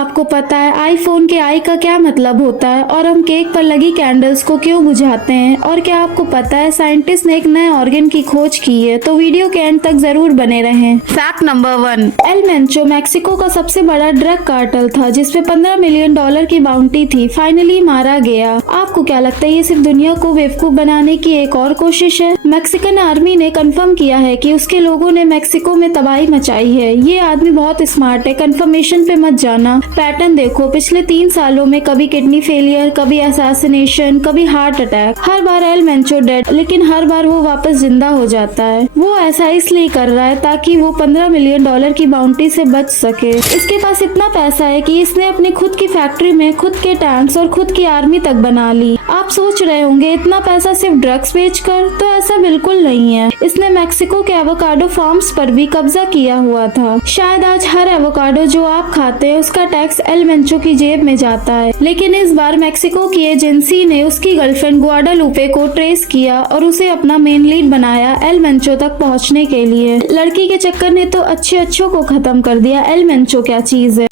आपको पता है आईफोन के आई का क्या मतलब होता है और हम केक पर लगी कैंडल्स को क्यों बुझाते हैं? और क्या आपको पता है साइंटिस्ट ने एक नए ऑर्गन की खोज की है? तो वीडियो के एंड तक जरूर बने रहें। Fact number 1, El Mencho Mexico का सबसे बड़ा ड्रग कार्टेल था जिसपे $15 मिलियन की बाउंटी थी, फाइनली मारा गया। आपको क्या लगता है ये सिर्फ दुनिया को बेवकूफ बनाने की एक और कोशिश है? मैक्सिकन आर्मी ने कंफर्म किया है कि उसके लोगों ने मैक्सिको में तबाही मचाई है। ये आदमी बहुत स्मार्ट है, कंफर्मेशन पे मत जाना, पैटर्न देखो। पिछले 3 सालों में कभी किडनी फेलियर, कभी असैसिनेशन, कभी हार्ट अटैक। हर बार एल मेंचो डेड, लेकिन हर बार वो वापस जिंदा हो जाता है। वो ऐसा इसलिए कर रहा है ताकि वो $15 मिलियन की बाउंटी से बच सके। इसके पास इतना पैसा है कि इसने अपनी खुद की फैक्ट्री में खुद के टैंक्स और खुद की आर्मी तक बना ली। आप सोच रहे होंगे इतना पैसा सिर्फ ड्रग्स बेचकर? तो ऐसा बिल्कुल नहीं है। इसने मैक्सिको के एवोकाडो फार्म्स पर भी कब्जा किया हुआ था। शायद आज हर एवोकाडो जो आप खाते हैं उसका टैक्स एल मेंचो की जेब में जाता है, लेकिन इस बार मैक्सिको की एजेंसी ने उसकी गर्लफ्रेंड गुआडालुपे को ट्रेस किया और उसे अपना मेन लीड बनाया एल मेंचो तक पहुंचने के लिए। लड़की के चक्कर ने तो अच्छों को खत्म कर दिया। एल मेंचो क्या चीज है?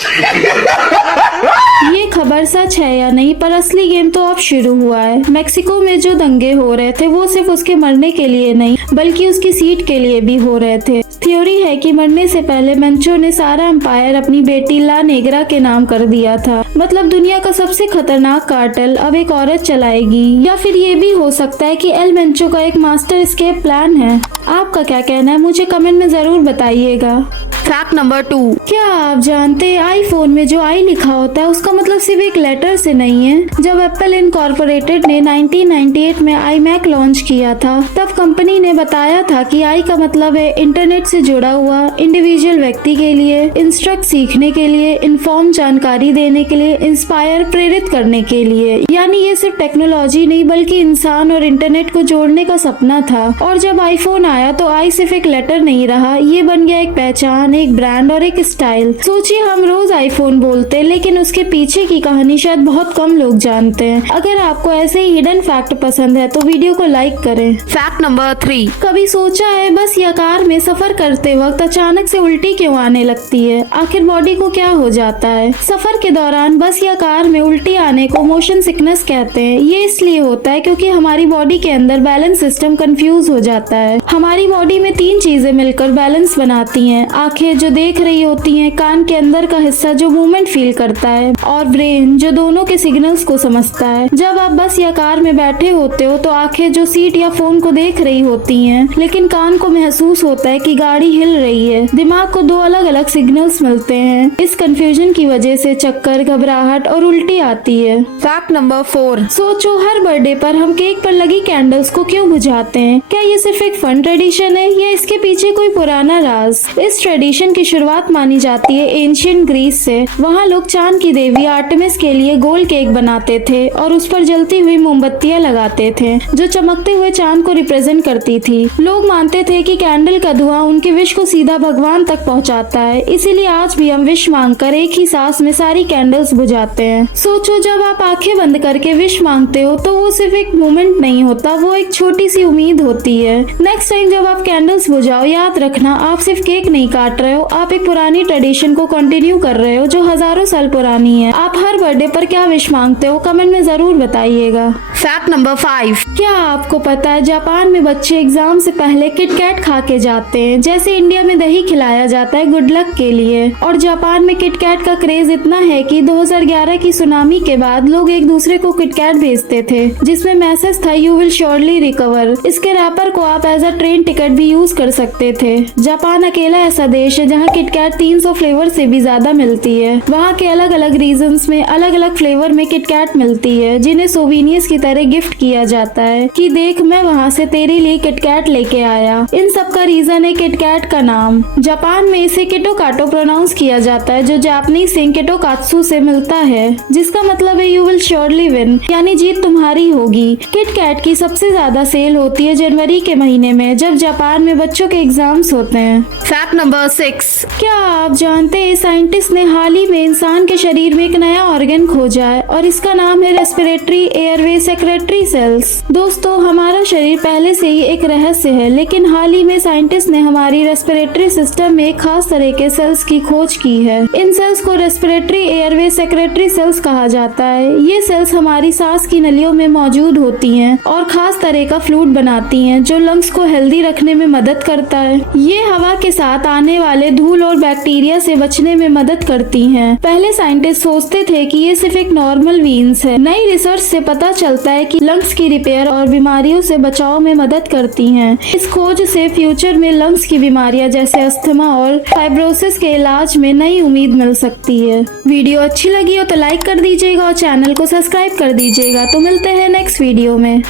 ये खबर सच है या नहीं, पर असली गेम तो अब शुरू हुआ है। मैक्सिको में जो दंगे हो रहे थे वो सिर्फ उसके मरने के लिए नहीं बल्कि उसकी सीट के लिए भी हो रहे थे। थ्योरी है कि मरने से पहले मेंचो ने सारा एम्पायर अपनी बेटी ला नेग्रा के नाम कर दिया था। मतलब दुनिया का सबसे खतरनाक कार्टेल अब एक औरत चलाएगी। या फिर ये भी हो सकता है कि एल मेंचो का एक मास्टर एस्केप प्लान है। आपका क्या कहना है? मुझे कमेंट में जरूर बताइएगा। फैक्ट नंबर 2, क्या आप जानते हैं आईफोन में जो आई लिखा होता है उसका मतलब सिर्फ एक लेटर से नहीं है। जब एप्पल इनकॉर्पोरेटेड ने 1998 में iMac लॉन्च किया था तब कंपनी ने बताया था कि आई का मतलब है इंटरनेट से जुड़ा हुआ इंडिविजुअल व्यक्ति के लिए, इंस्ट्रक्ट सीखने के लिए, इन्फॉर्म जानकारी देने के लिए, इंस्पायर प्रेरित करने के लिए। यानी ये सिर्फ टेक्नोलॉजी नहीं बल्कि इंसान और इंटरनेट को जोड़ने का सपना था। और जब आईफोन आया तो आई सिर्फ एक लेटर नहीं रहा, ये बन गया एक पहचान, एक ब्रांड और एक स्टाइल। सोचिए हम रोज आईफोन बोलते हैं लेकिन उसके पीछे की कहानी शायद बहुत कम लोग जानते हैं। अगर आपको ऐसे ही हिडन फैक्ट पसंद है तो वीडियो को लाइक करें। फैक्ट नंबर 3, कभी सोचा है बस या कार में सफर करते वक्त अचानक से उल्टी क्यों आने लगती है? आखिर बॉडी को क्या हो जाता है? सफर के दौरान बस या कार में उल्टी आने को मोशन सिकनेस कहते हैं। ये इसलिए होता है क्योंकि हमारी बॉडी के अंदर बैलेंस सिस्टम कंफ्यूज हो जाता है। हमारी बॉडी में 3 चीजें मिलकर बैलेंस बनाती हैं। आंखें जो देख रही होती हैं, कान के अंदर का हिस्सा जो मूवमेंट फील करता है और ब्रेन जो दोनों के सिग्नल्स को समझता है। जब आप बस या कार में बैठे होते हो तो आंखें जो सीट या फोन को देख रही होती हैं, लेकिन कान को महसूस होता है कि गाड़ी हिल रही है। दिमाग को 2 अलग अलग सिग्नल्स मिलते हैं। इस कंफ्यूजन की वजह से चक्कर, घबराहट और उल्टी आती है। फैक्ट नंबर 4, सोचो हर बर्थडे पर हम केक पर लगी कैंडल्स को क्यों बुझाते हैं? क्या ये सिर्फ एक फन ट्रेडिशन है या इसके पीछे कोई पुराना राज? इस ट्रेडिशन की शुरुआत मानी जाती है एंशिएंट ग्रीस से। वहाँ लोग चांद की देवी आर्टेमिस के लिए गोल केक बनाते थे और उस पर जलती हुई मोमबत्तियां लगाते थे जो चमकते हुए चांद को रिप्रेजेंट करती थी। लोग मानते थे कि कैंडल का धुआं उनके विश को सीधा भगवान तक पहुँचाता है। इसीलिए आज भी हम विश मांगकर एक ही सांस में सारी कैंडल्स बुझाते हैं। सोचो जब आप आंखें बंद करके विश मांगते हो तो वो सिर्फ एक मोमेंट नहीं होता, वो एक छोटी सी उम्मीद होती है। नेक्स्ट टाइम जब आप कैंडल्स बुझाओ याद रखना आप सिर्फ केक नहीं काट रहे हो, आप एक पुरानी ट्रेडिशन को कंटिन्यू कर रहे हो जो हजारों साल पुरानी है। आप हर बर्थडे पर क्या विश मांगते हो कमेंट में जरूर बताइएगा। फैक्ट नंबर 5, क्या आपको पता है जापान में बच्चे एग्जाम से पहले किटकैट खा के जाते हैं जैसे इंडिया में दही खिलाया जाता है गुड लक के लिए। और जापान में किटकैट का क्रेज इतना है कि 2011 की सुनामी के बाद लोग एक दूसरे को किटकैट भेजते थे जिसमें मैसेज था यू विल श्योरली रिकवर। इसके रैपर को आप एज अ ट्रेन टिकट भी यूज कर सकते थे। जापान अकेला ऐसा देश है जहाँ किटकैट 300 फ्लेवर से भी ज्यादा मिलती है। वहाँ के अलग अलग रीजन्स में अलग अलग फ्लेवर में किटकैट मिलती है जिन्हें सोवेनियर्स की तरह गिफ्ट किया जाता है कि देख मैं वहाँ से तेरे लिए किटकैट लेके आया। इन सब का रीजन है किटकैट का नाम। जापान में इसे किटोकाटो प्रोनाउंस किया जाता है जो जापानीज से किटोकात्सु से मिलता है जिसका मतलब है यू विल श्योरली विन, यानी जीत तुम्हारी होगी। किटकैट की सबसे ज्यादा सेल होती है जनवरी के महीने में जब जापान में बच्चों के एग्जाम्स होते हैं। फैक्ट नंबर 6, क्या आप जानते हैं साइंटिस्ट ने हाल ही में इंसान के शरीर में एक नया ऑर्गन खोजा है और इसका नाम है रेस्पिरेटरी एयरवे सेक्रेटरी सेल्स। दोस्तों हमारा शरीर पहले से ही एक रहस्य है लेकिन हाल ही में साइंटिस्ट ने हमारे हमारी रेस्पिरेटरी सिस्टम में एक खास तरह के सेल्स की खोज की है। इन सेल्स को रेस्पिरेटरी एयरवे सेक्रेटरी सेल्स कहा जाता है। ये सेल्स हमारी सांस की नलियों में मौजूद होती हैं और खास तरह का फ्लूइड बनाती हैं जो लंग्स को हेल्दी रखने में मदद करता है। ये हवा के साथ आने वाले धूल और बैक्टीरिया से बचने में मदद करती हैं। पहले साइंटिस्ट सोचते थे कि ये सिर्फ एक नॉर्मल वीन्स है। नई रिसर्च से पता चलता है कि लंग्स की रिपेयर और बीमारियों से बचाव में मदद करती हैं। इस खोज से फ्यूचर में लंग्स की बीमारियां जैसे अस्थमा और फाइब्रोसिस के इलाज में नई उम्मीद मिल सकती है। वीडियो अच्छी लगी हो तो लाइक कर दीजिएगा और चैनल को सब्सक्राइब कर दीजिएगा। तो मिलते हैं नेक्स्ट वीडियो में।